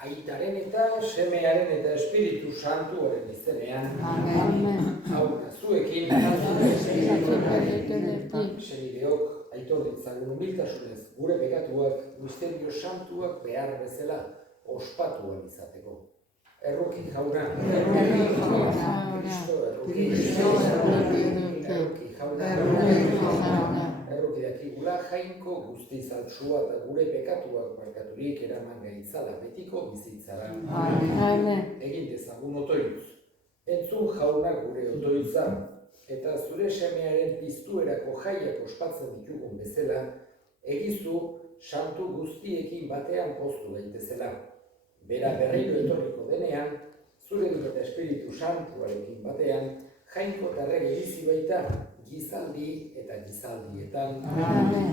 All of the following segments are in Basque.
Aitaren eta semearen eta Espiritu Santuaren izenean. Amen. Hau da, zuekin. Senideok, aitor ditzagun humiltasunez, gure pekatuak, misterio santuak behar bezala ospatuan izateko. Erruki jauna. Kristo erruki jauna. Erruki dakigula jainko guztiz altsua eta gure pekatuak barkaturik eraman gaitzala betiko bizitzara. Egin dezagun otoitz. Entzun jauna gure otoitza, eta zure semearen piztuerako jaiak ospatzen ditugun bezala, egizu santu guztiekin batean poztu daitezela. Bera berriro etorriko denean, zurekin eta Espiritu Santuarekin batean, jainko eta errege bizi baita, gizaldi eta gizaldietan. Amen.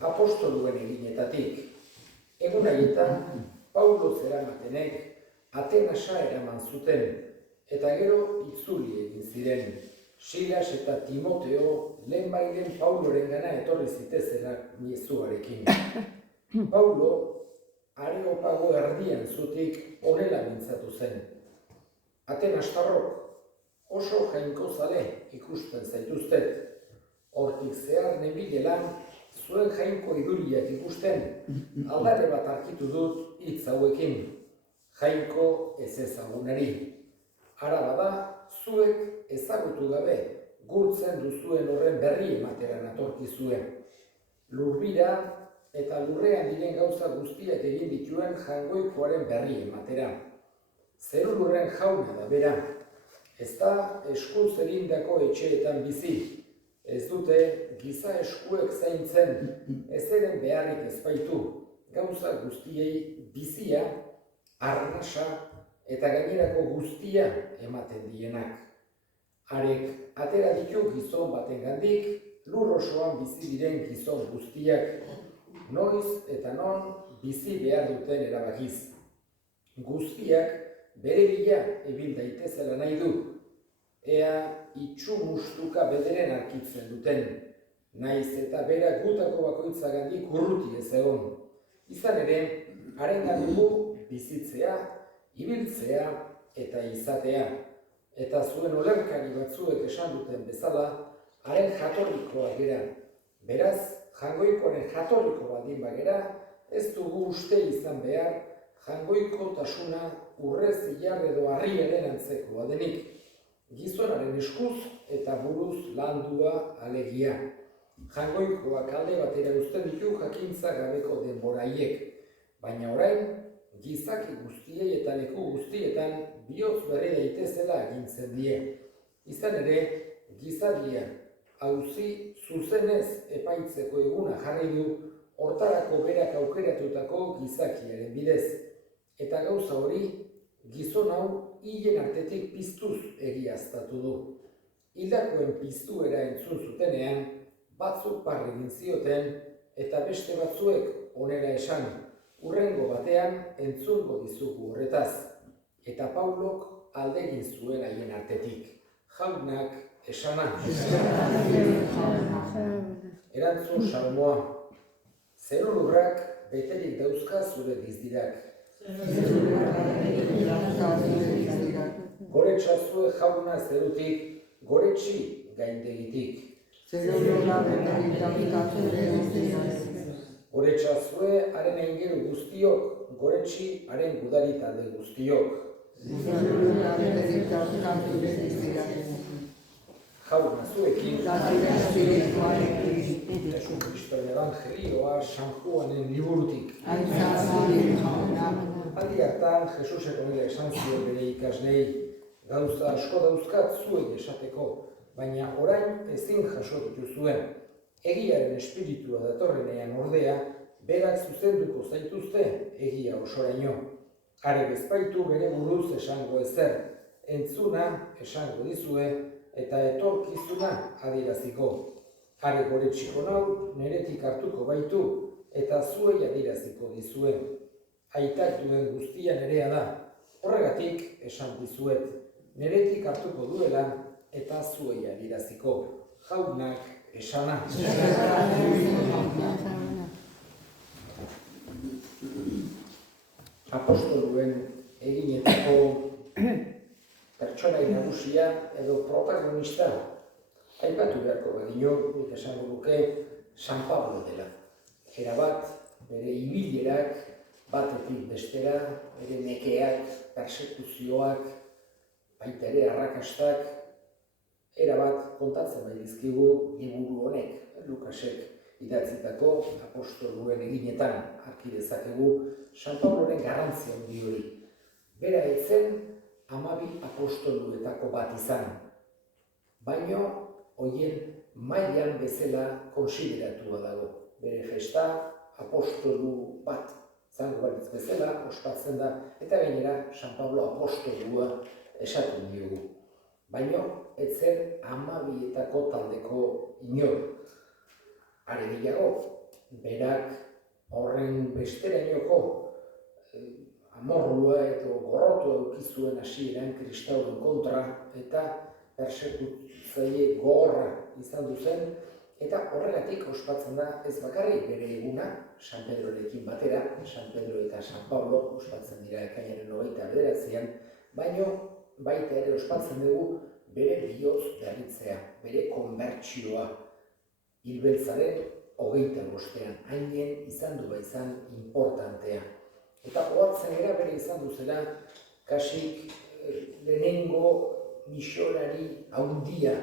Apostoluen eginetatik, egun haietan, Paulo zeramatenek Atenasa eraman zuten, eta gero itzuli egin ziren. Silas eta Timoteo lehenbailen Pauloren gana etorri zitezela mezuarekin. Paulo Areopago erdian zutik honela mintzatu zen. Atenastarrok oso jainkozale ikusten zaituztet. Hortik zehar nebilelan zuen jainko iduriak ikusten, aldare bat arkitu dut hitz hauekin. Jainko ez ezagunari. Araba da, zuek ezagutu gabe gurtzen duzuen horren berri emateran atorkizuen. Lurbira eta lurrean diren gauza guztiak egin dituen jangoikoaren berri ematera. Zeru lurren jauna da bera. Ez da eskuz egindako etxeetan bizi. Ez dute giza eskuek zaintzen, ez eren beharrik ezbaitu. Gauza guztiei bizia, arnasa eta gainerako guztia ematen dienak. Arek atera ditu gizon batengandik, lur osoan bizi diren gizon guztiak, noiz eta non bizi behar duten erabakiz. Guztiak bere bila ibil daitezela nahi du, ea itxu mustuka bederen arkitzen duten, naiz eta bera gutako bakoitzagandik urruti ez egon. Izan ere, harengan dugu bizitzea, ibiltzea eta izatea. Eta zuen olerkari batzuek esan duten bezala, haren jatorrikoa gera. Beraz, jangoikoaren jatorriko baldin bagera, ez dugu uste izan behar, jangoiko tasuna urrez ilar edo harriaren antzekoa denik. Gizonaren eskuz eta buruz landua alegia. Jangoikoak alde batera uzten ditu jakintza gabeko denboraiek, baina orain, gizaki guztiei eta leku guztietan bihotz berri daitezela agintzen die. Izan ere, gizadia auzi zuzenez epaitzeko eguna jarri du hortarako berak aukeratutako gizakiaren bidez. Eta gauza hori, gizon hau hilen artetik piztuz egiaztatu du. Hildakoen piztuera entzun zutenean, batzuk parri egin zioten eta beste batzuek honela esan. Hurrengo batean entzungo dizugu horretaz, eta Paulok aldegin zuen haien artetik. Jaunak esana. Erantzun salmoa. Zeru lurrak beterik dauzka zure dizdirak. Goretxazue jauna zerutik, goretxi gaindegitik. Goretxazue haren aingeru guztiok, goretxi haren gudari talde guztiok. Jauna zuekin, Jesu Kristoren Evangelioa San Juanen liburutik. Aldi hartan, Jesusek honela esan zion bere ikaslei, gauza asko dauzkat zuei esateko, baina orain ezin jaso dituzuen. Egiaren espiritua datorrenean ordea, berak zuzenduko zaituzte egia osoraino. Are bezpaitu bere buruz esango ezer, entzuna esango dizue eta etorkizuna adieraziko. Are goretxiko nau neretik hartuko baitu eta zuei adieraziko dizue. Aitak duen guztia nerea da, horregatik esan dizuet, neretik hartuko duela eta zuei adieraziko. Jaunak esana. nagusia edo protagonista aipatu beharko bagino, nik esango nuke San Pablo dela. Erabat, bere ibilerak batetik bestera, bere nekeak, persekuzioak, baita ere arrakastak, erabat kontatzen bai dizkigu liburu honek, Lukasek idatzitako apostoluen eginetan arki dezakegu San Pabloren garrantzia handi hori. Bera ez zen 12 apostoluetako bat izan, baino horien mailan bezala konsideratua dago. Bere festa apostolu bat zango balitz bezala ospatzen da, eta gainera San Pablo apostolua esaten diogu. Baino ez zen 12etako taldeko inor. Are gehiago, berak horren besterainoko amorrua edo gorrotua eukizuen hasieran kristauen kontra eta persekutzaile gogorra izan duzen, eta horregatik ospatzen da ez bakarrik bere eguna, San Pedrorekin batera, San Pedro eta San Pablo ospatzen dira ekainaren 29an, baino baita ere ospatzen dugu bere bihotz berritzea, bere konbertsioa, hilbeltzaren 25ean, hainen izan du izan importantea. Eta ohartzen gara bere izan duzela kasik lehenengo misionari handia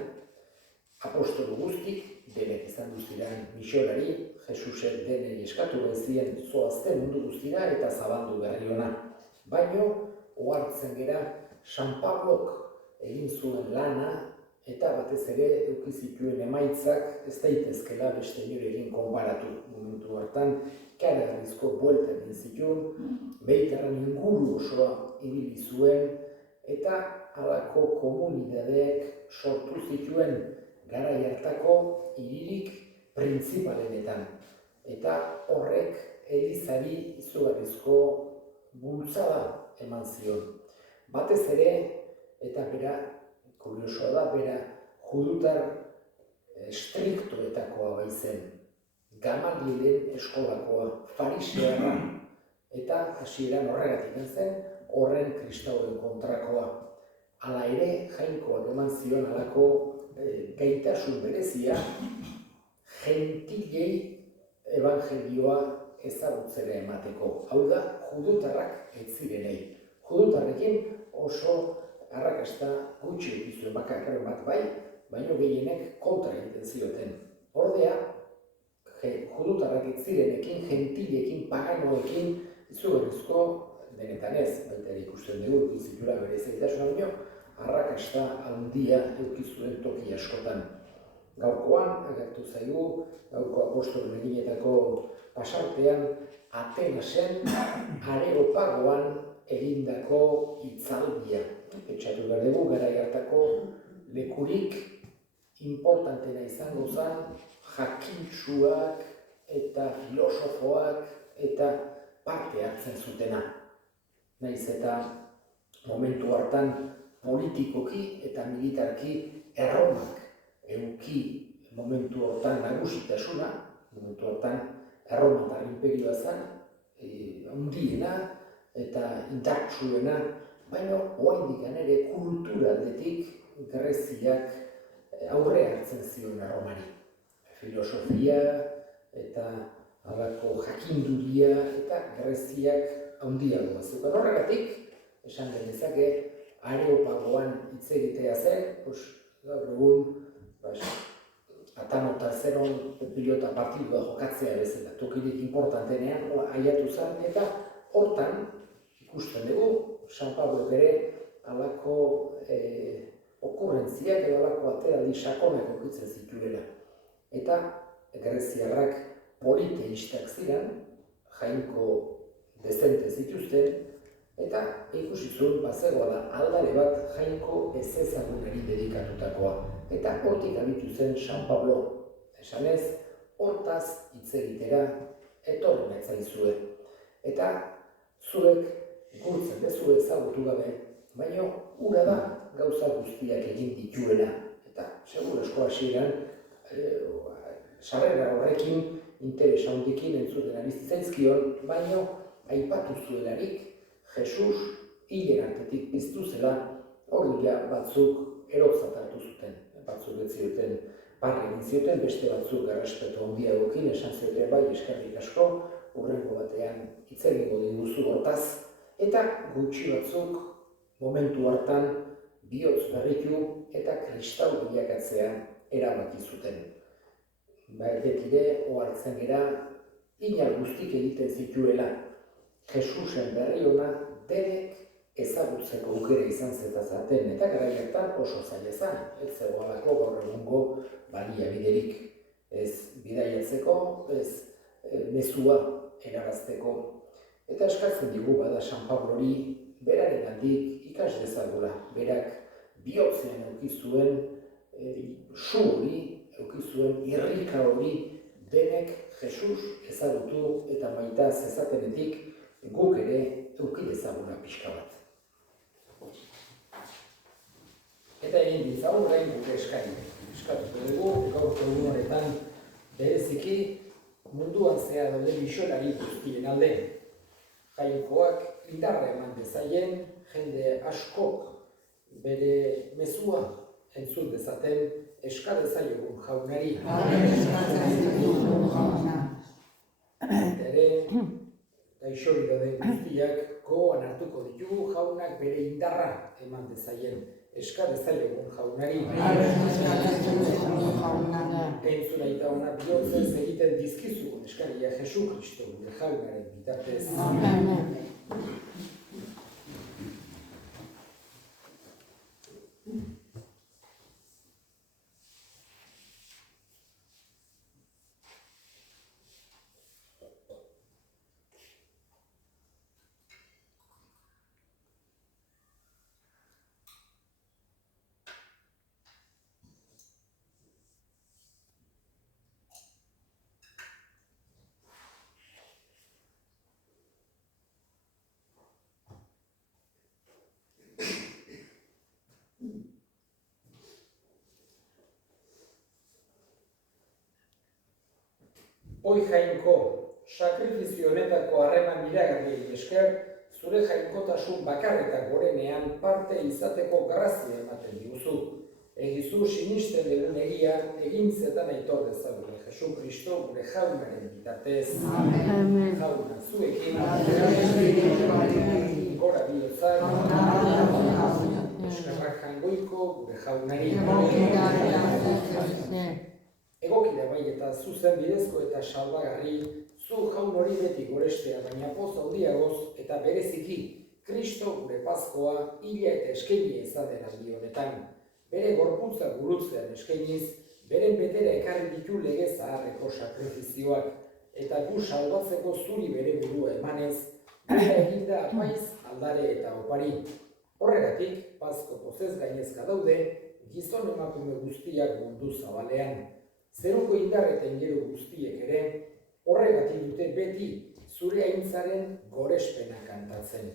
apostolu guztik, denek izan duziran misionari, Jesusen denei eskatu bezien zoazten mundu guztira eta zabaldu berri ona. Baino, ohartzen gara San Pablok egin zuen lana eta batez ere eukizituen emaitzak ez daitezkela beste inorekin konparatu. Momentu hartan, ikaragarrizko buelta egin zituen, Mediterraneo inguru osoa ibili zuen eta halako komunidadeek sortu zituen garai hartako hiririk printzipalenetan. Eta horrek elizari izugarrizko bultzada eman zion. Batez ere, eta bera, kuriosoa da, bera judutar estriktoetakoa baizen, Gamalielen eskolakoa, fariseoa, eta hasieran horregatik zen, horren kristauen kontrakoa. Hala ere, Jainkoak eman zion halako gaitasun berezia, gentilei evangelioa ezagutzera emateko. Hau da, judutarrak ez zirenei. Judutarrekin oso arrakasta gutxi egizuen bakarren bat bai, baino gehienek kontra egiten zioten. Ordea, judutarrak ez zirenekin, gentilekin, paganoekin, izugarrizko denetan ez, baita ikusten dugu, izitura bere zaitasun baino, arrakasta handia eukizuen toki askotan. Gaurkoan, agertu zaigu, gaurko apostolun eginetako pasartean, Atenasen, Areopagoan egindako hitzaldia. Pentsatu behar dugu, garai hartako lekurik importantena izango zen, jakintsuak eta filosofoak eta parte hartzen zutena. Naiz eta momentu hartan politikoki eta militarki Erromak eduki momentu hortan nagusitasuna, momentu hortan Erromatar imperioa zen, handiena eta indartsuena, baina oraindik ere kultura aldetik Greziak aurre hartzen zion Erromari. Filosofia eta halako jakinduria eta Greziak handiagoa zeukan. Horregatik, esan genezake, Areopagoan hitz egitea zen, gaur egun, Atano terceron pilota partidua jokatzea bezala, tokirik importantenean aiatu zen, eta hortan ikusten dugu, San Pablo ere halako okurrentziak edo halako ateraldi sakonak okitzen zituela. Eta greziarrak politeistak ziren, jainko dezente zituzten, eta ikusi zuen bazegoala aldare bat jainko ezezagunari dedikatutakoa. Eta hortik abitu zen San Pablo, esanez, hortaz hitz egitera etorri naitzaizue. Eta zuek gurtzen dezue ezagutu gabe, baina hura da gauza guztiak egin dituela. Eta segurazko hasieran, sarrera horrekin, interes handikin entzuten ari zitzaizkion, baina aipatu zuelarik, Jesus hilen artetik piztu zela, orduia batzuk erotzat hartu zuten. Batzuk ez zioten barre egin zioten, beste batzuk errespetu handiagokin esan zioten bai eskerrik asko, hurrengo batean hitz egingo diguzu hortaz, eta gutxi batzuk momentu hartan bihotz berritu eta kristau bilakatzea erabaki zuten. Betire ohartzen gera, inal guztik egiten zituela, Jesusen berri ona denek ezagutzeko aukera izan zaten eta garailetan oso zaila zen, ez zegoelako gaur egungo baliabiderik. Ez bidaiatzeko, ez mezua erarazteko. Eta eskatzen digu bada San Pablori berarengandik ikas dezagula. Berak bihotzean eduki zuen su hori, eduki zuen irrika hori denek Jesus ezagutu eta maita zezatenetik guk ere eduki dezaguna pixka bat. Eta egin ditzagun orain guk eskatuko dugu, gaurko egun honetan bereziki munduan zehar daude misionari guztien alde. Jainkoak indarra eman dezaien, jende askok bere mezua entzun dezaten eska dezaiegun jaunari. Ere, gaixorik dauden guztiak gogoan hartuko ditugu jaunak bere indarra eman dezaien. Eska dezaiegun jaunari. Entzun aita honak bihotzez egiten dizkizugun eskaria Jesu Kristo gure jaunaren bitartez. Hoi jainko, sakrifizio honetako harreman miragarriei esker, zure jainkotasun bakarretak gorenean parte izateko grazia ematen diguzu. Egizu sinisten dugun egia egintzetan aitor dezagune Jesu Kristo gure jaunaren bitartez. Amen. Jauna zuekin, gora bihotzak, eskerrak jangoiko gure jaunari. Egokira bai eta zuzen bidezko eta salbagarri, zu jaun hori beti gorestea, baina poz handiagoz eta bereziki, Kristo gure Paskoa hila eta eskaini izaten aldi honetan. Bere gorputza gurutzean eskainiz, beren betera ekarri ditu lege zaharreko sakrifizioak, eta gu salbatzeko zuri bere burua emanez, bera eginda apaiz, aldare eta opari. Horregatik, Pasko pozez gainezka daude, gizon emakume guztiak mundu zabalean. Zeruko indar eta ingelu guztiek ere, horregatik dute beti zure aintzaren gorespena kantatzen.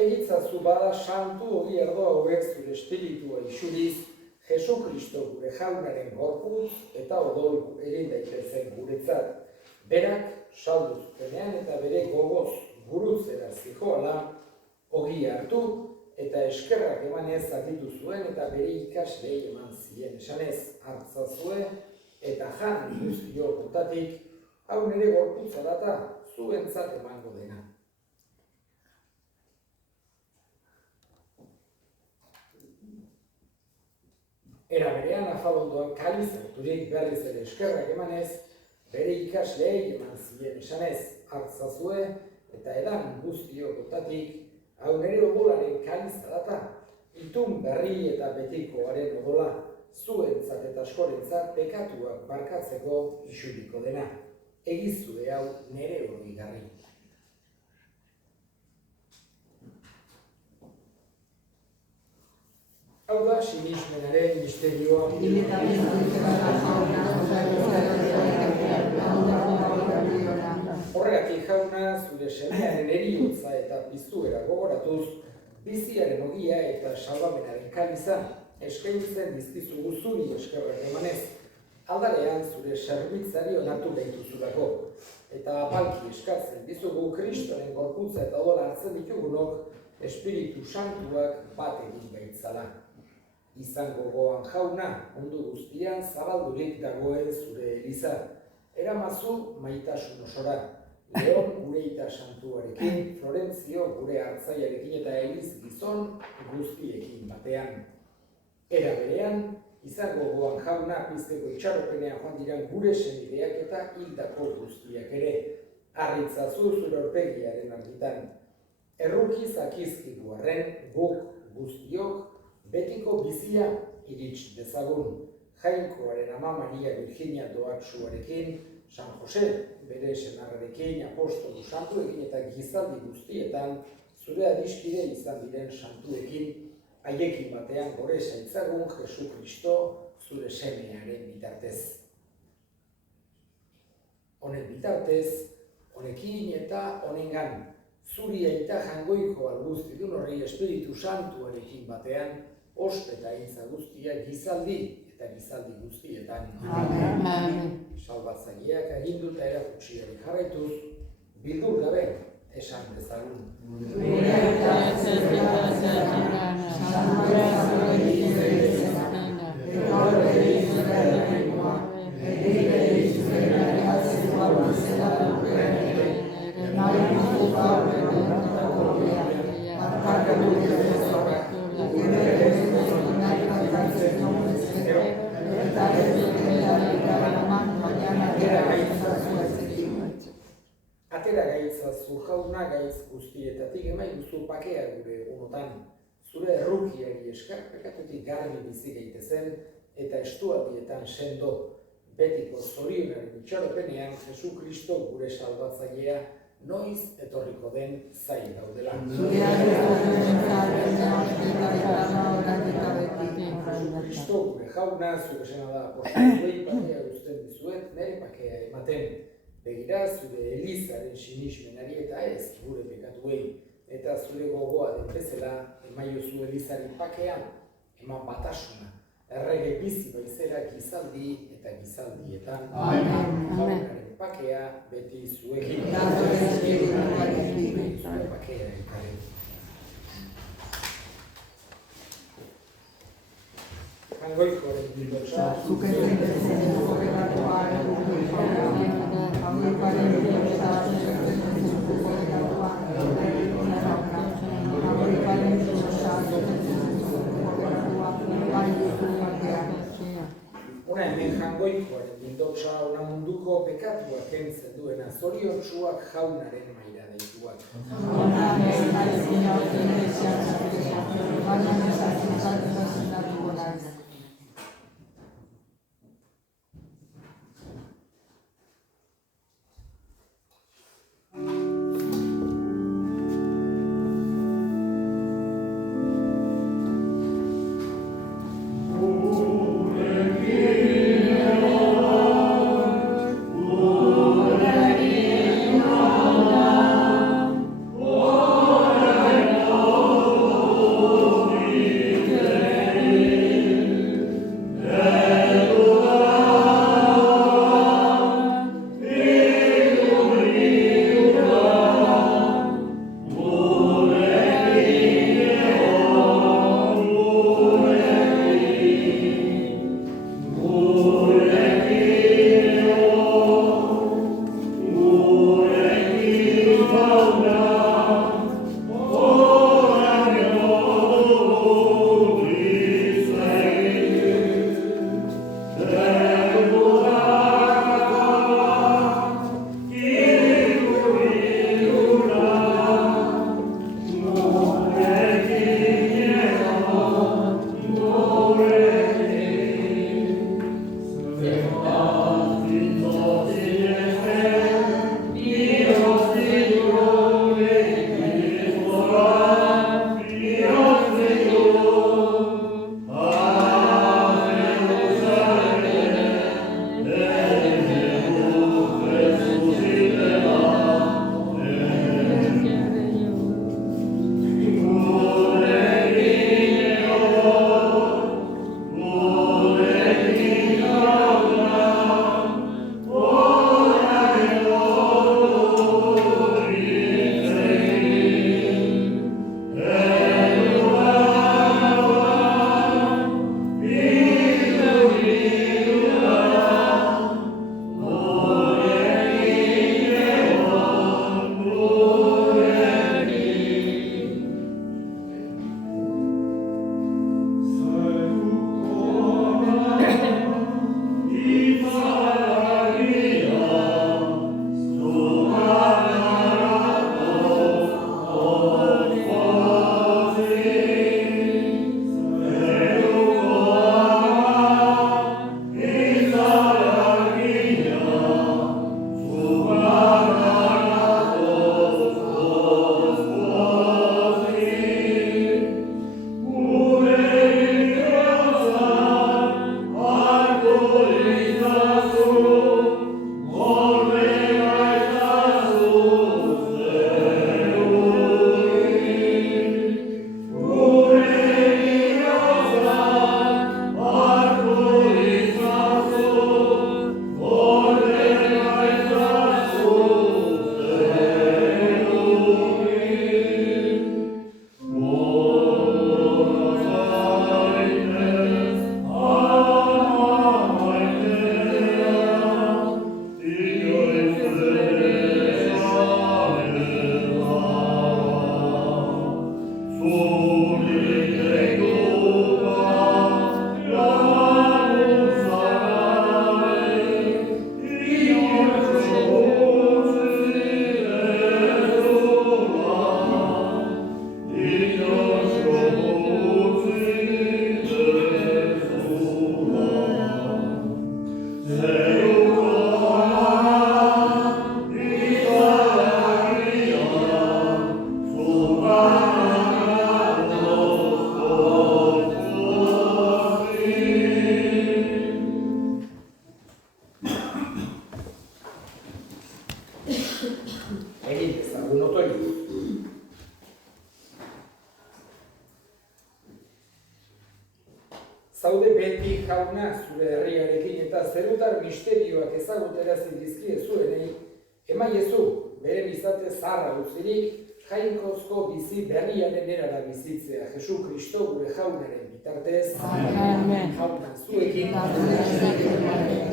Egitzazu bada santu ogi erdo hauek zure espiritua isuriz, Jesu Kristo gure jaunaren gorputz eta odol egin daitezen guretzat. Berak saldu zutenean eta bere gogoz gurutzera zihoala, ogi hartu eta eskerrak emanez zatitu zuen eta bere ikaslei eman zien. Esanez hartzazue eta jan guztio kontatik, hau nire gorputza data, zuentzat emango dena. Era berean afabondoan kaliz harturik berriz ere eskerrak emanez, bere ikasleei eman zien esanez, hartzazue eta edan guztiokotatik, hau nere odolaren kaliza data, itun berri eta betikoaren odola, zuentzat eta askorentzat pekatuak barkatzeko isuriko dena. Egizue hau nere oroigarri. Hau da, sinismenaren misterioa. Horregatik jauna, zure semearen eriotza eta piztuera gogoratuz, biziaren ogia eta salbamenaren kaliza, eskaintzen dizkizugu zuri eskerrak emanez, aldarean zure serbitzari onartu behituzulako, eta apalki eskatzen dizugu Kristoren gorputza eta odola hartzen ditugunok, Espiritu Santuak bat egin behitzala. Izango goan jauna, mundu guztian zabaldurik dagoen zure eliza. Eramazu maitasun osora, Leon gure ita santuarekin, Florentzio gure hartzaiarekin eta Eliz gizon guztiekin batean. Era berean, izango goan jauna pizteko itxaropenean joan diran gure senideak eta hildako guztiak ere. Harritzazu zure aurpegiaren argitan. Errukiz akizkigu arren, guk guztiok, betiko bizia irits dezagun. Jainkoaren ama Maria Virginia doatsuarekin, San Jose, bere senarrarekin, apostolu santuekin eta gizaldi guztietan, zure adiskide izan diren santuekin, haiekin batean gore zaitzagun Jesu Kristo zure semearen bitartez. Honen bitartez, honekin eta honengan, zuri aita jangoiko alguztidun horri Espiritu Santuarekin batean, ospe eta intza guztia gizaldi eta gizaldi guztietan. Amen. Salbatzaileak aginduta erakutsiari jarraituz, bildur gabe esan dezagun. Atera gaitza zu jauna gaitz guztietatik emaiguzu pakea gure egunotan. Zure errukiari eskar pekatutik garbi bizi gaitezen eta estualdietan sendo betiko zorionaren itxaropenean Jesu Kristo gure salbatzailea noiz etorriko den zain daudela. Jesu Kristo gure jauna zure sena da apostolei pakea uzten dizuet, nire pakea ematen. Begira zure Elizaren sinismenari eta ez gure pekatuei, eta zure gogoa den bezala emaiozu Elizari pakean, eman batasuna, errege bizi baizera gizaldi eta gizaldietan. Jaunaren pakea beti zuekin. Zure pakea ekaren. Jangoikoaren bildotza. Una hemen jangoikoaren bildotza ona munduko pekatua kentzen duena zoriontsuak jaunaren maira deituak. Zaude beti jauna zure herriarekin eta zerutar misterioak ezagutarazi dizkie zuenei, emaiezu bere izate zaharra utzirik, jainkozko bizi berriaren erara bizitzea Jesu Kristo gure jaunaren bitartez. Amen. Jauna zuekin.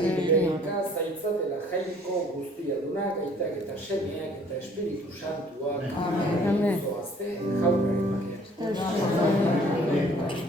Iberenka zaitzatela jainko guztia dunak, aitak eta semeak eta Espiritu Santuak. Amen. Zoazte jaunaren bakean.